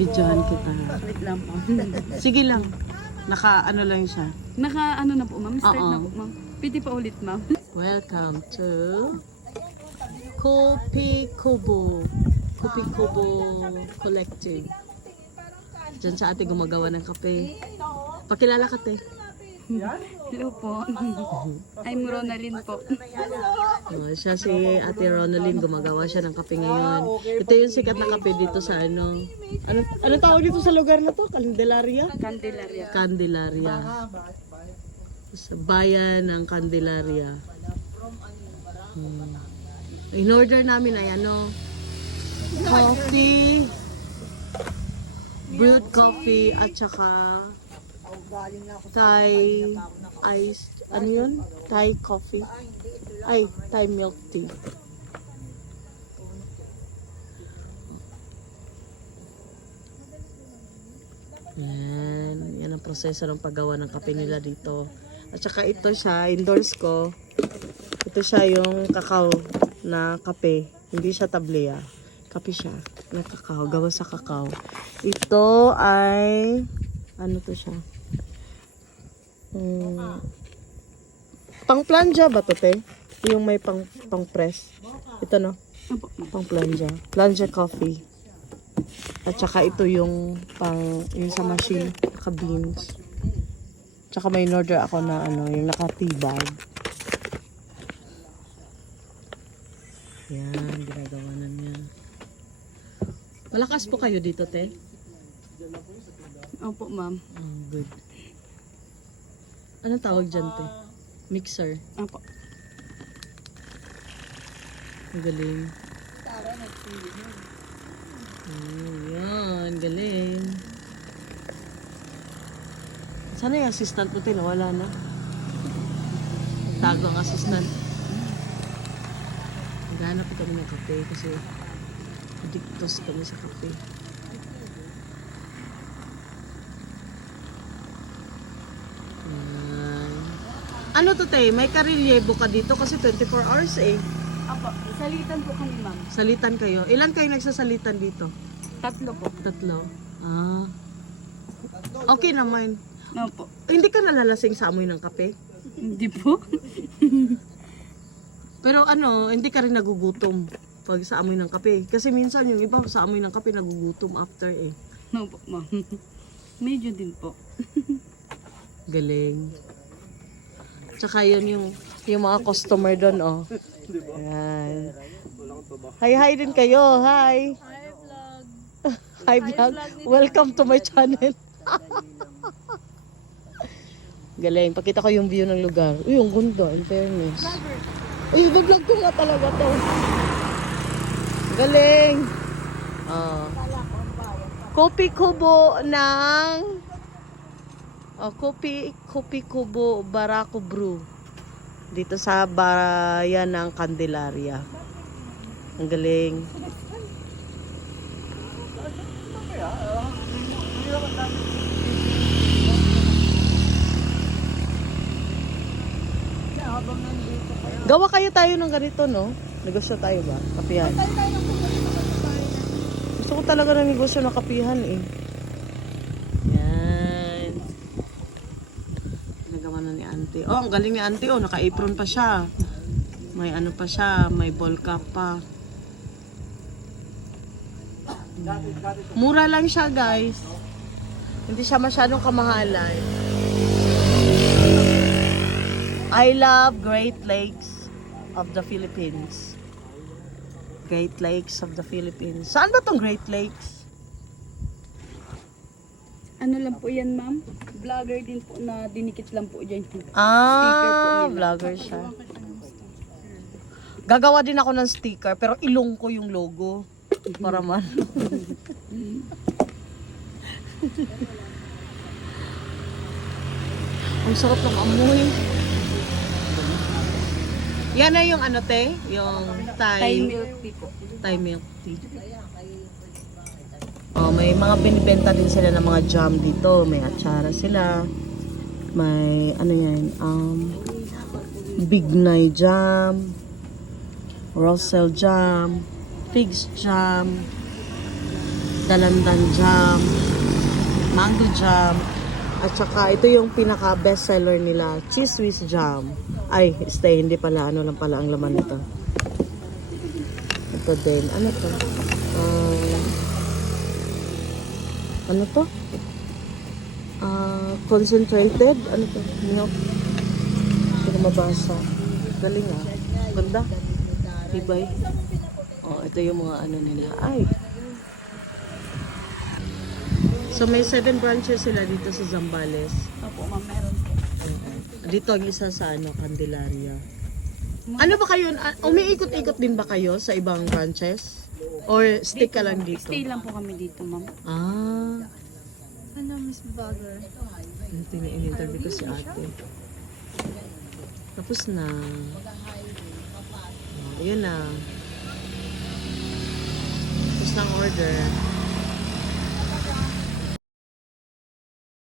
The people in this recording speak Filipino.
Videohan kita. Wait lang po. Sige lang. Naka ano lang siya. Naka ano na po ma'am? Start Oo. na po ma'am. Pwede pa ulit ma'am. Welcome to Kopi Kubo. Kopi Kubo Collective. Diyan sa ate gumagawa ng kape. Pakilala ka te. Hello po. I'm Ronalyn po. Oh, siya si Ate Ronaldine, gumagawa siya ng kape ngayon. Ito yung sikat na kape dito sa ano tawag dito sa lugar na to? Candelaria? Candelaria. Candelaria. Sa bayan ng Candelaria. In order namin ay coffee, brewed coffee at saka Thai ice, ano yun? Thai coffee. Ay, Thai milk tea. Yan ang proseso ng paggawa ng kape nila dito. At saka ito siya, endorse ko. Ito siya yung kakao na kape. Hindi siya tableya. Kape siya na kakao, gawa sa kakao. Ito ay, ano to siya? Pang planja ba to te? Yung may pang press. Ito no? Pang planja. Planja coffee. At saka ito yung yung sa machine, naka beans. Tsaka may order ako na yung naka tea bag. Yan, ginagawa na niya. Malakas po kayo dito te? Opo ma'am. Oh, good. Anong tawag dyan, te? Mixer. Opo. Ang galing. Yan, galing. Sana yung assistant mo, te, wala na. Tago ang assistant. Naghanap po kami ng kape kasi addictos kami sa kape. Ano to te? May karelyebo ka dito kasi 24 hours eh. Opo. Salitan po kami ma'am. Salitan kayo. Ilan kayo nagsasalitan dito? 3 po. 3. Ah. Okay naman. Opo. Hindi ka nalalasing sa amoy ng kape? Hindi po. Pero hindi ka rin nagugutom pag sa amoy ng kape. Kasi minsan yung iba sa amoy ng kape nagugutom after eh. Opo ma'am. Medyo din po. Galing. Tsaka yun yung mga customer doon, oh. Ayan. Hi din kayo. Hi. Hi vlog. Welcome to my channel. Galing. Pakita ko yung view ng lugar. Uy, ang ganda. In fairness. Uy, vlog ko nga talaga to. Galing. Oh. Kopi Kubo ng Kopi Kubo Barako Brew dito sa bayan ng Candelaria. Ang galing. Gawa kayo tayo ng ganito, no? Negosyo tayo ba? Kapihan. Gusto ko talaga ng negosyo ng kapihan eh. Ni auntie. Oh, ang galing ni auntie. Oh, naka-apron pa siya. May ano pa siya. May ball cap pa. Mura lang siya, guys. Hindi siya masyadong kamahalan. I love Great Lakes of the Philippines. Great Lakes of the Philippines. Saan ba tong Great Lakes? Ano lang po yan ma'am? Vlogger din po na dinikit lang po dyan. Vlogger siya. Gagawa din ako ng sticker pero ilong ko yung logo para man. Ang sarap ng amoy. Yan na yung te, yung Thai milk tea po. Thai milk tea. Oh, may mga binibenta din sila ng mga jam dito. May atsara sila. May Bignay jam, Russell jam, figs jam, dalandan jam, mango jam, at saka ito yung pinaka best seller nila, cheese whiz jam. Ay, stay, hindi pala, ano lang pala ang laman nito. Ito din, ano to? Ano to? Concentrated, ano to? Milk. Hindi ko mabasa. Galing ah. Ganda. Tibay. Oh, ito yung mga ano nila. Ay. So may 7 branches sila dito sa Zambales. Opo, ma'am, meron po. Dito ang isa sa ano, Candelaria. Ano ba kayo? Umiikot-ikot din ba kayo sa ibang branches? Or stick ka lang dito? Stay lang po kami dito, ma'am. Ah. Ano, Miss Vlogger? Ito in-interview ko si ate. Tapos na. Oh, yun na. Tapos na ang order.